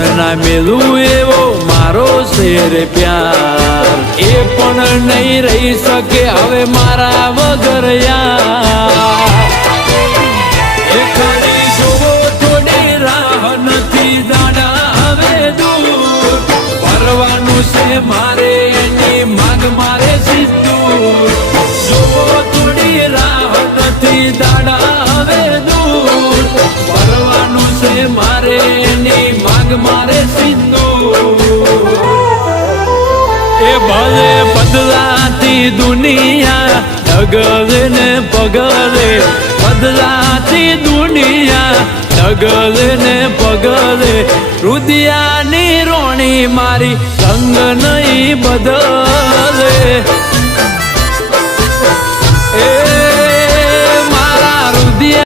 પણ ના મેલું એવો મારો શેર પ્યાર એ પણ નહીં રહી શકે હવે મારા વગર યાર એ ખાલી જોવો થોડી રાહ નથી દાડા હવે દૂર પરવાનું છે મારે એની માગ મારે સીધું જોવો થોડી રાહ નથી દાડા હવે દૂર પરવાનું છે મારે એની માગ મારે સીધું એ ભલે બદલાતી દુનિયા ડગલે ને પગલે બદલાતી દુનિયા ડગલે ને પગલે રુદિયાની રોણી મારી રંગ નહીં બદલે એ